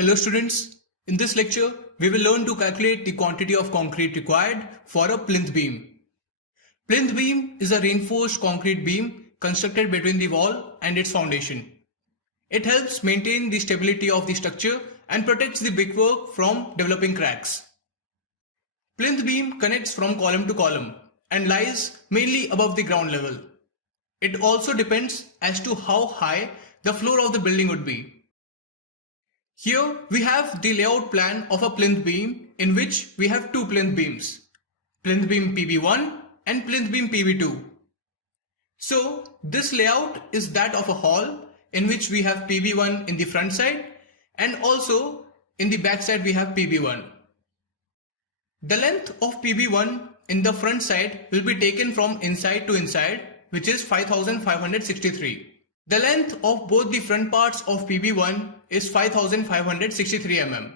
Hello students, in this lecture we will learn to calculate the quantity of concrete required for a plinth beam. Plinth beam is a reinforced concrete beam constructed between the wall and its foundation. It helps maintain the stability of the structure and protects the brickwork from developing cracks. Plinth beam connects from column to column and lies mainly above the ground level. It also depends as to how high the floor of the building would be. Here we have the layout plan of a plinth beam in which we have two plinth beams, plinth beam PB1 and plinth beam PB2. So this layout is that of a hall in which we have PB1 in the front side and also in the back side we have PB1. The length of PB1 in the front side will be taken from inside to inside, which is 5563. The length of both the front parts of PB1 is 5563 mm.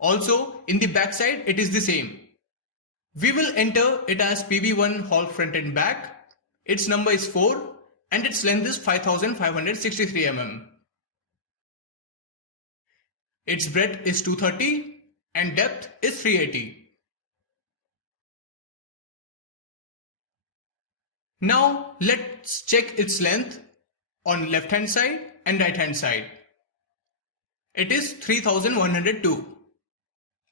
Also, in the back side it is the same. We will enter it as PB1 hall front and back. Its number is 4 and its length is 5563 mm. Its breadth is 230 and depth is 380. Now let's check its length on left hand side and right hand side. It is 3102.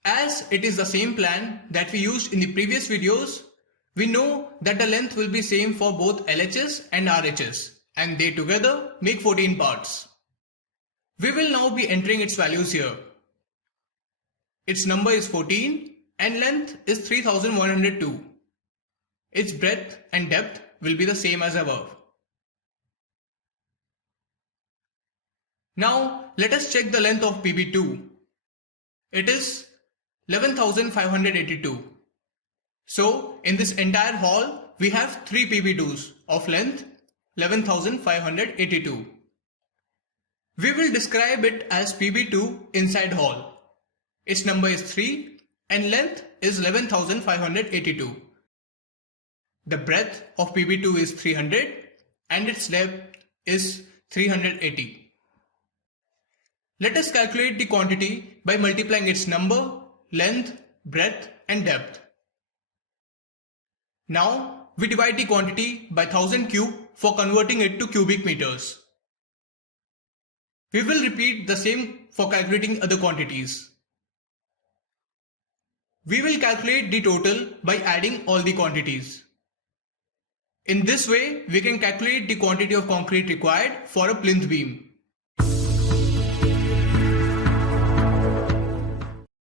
As it is the same plan that we used in the previous videos, we know that the length will be same for both LHS and RHS and they together make 14 parts. We will now be entering its values here. Its number is 14 and length is 3102. Its breadth and depth will be the same as above. Now let us check the length of PB2. It is 11,582. So in this entire hall we have 3 PB2s of length 11,582. We will describe it as PB2 inside hall. Its number is 3 and length is 11,582. The breadth of PB2 is 300 and its depth is 380. Let us calculate the quantity by multiplying its number, length, breadth and depth. Now we divide the quantity by 1000 cube for converting it to cubic meters. We will repeat the same for calculating other quantities. We will calculate the total by adding all the quantities. In this way, we can calculate the quantity of concrete required for a plinth beam.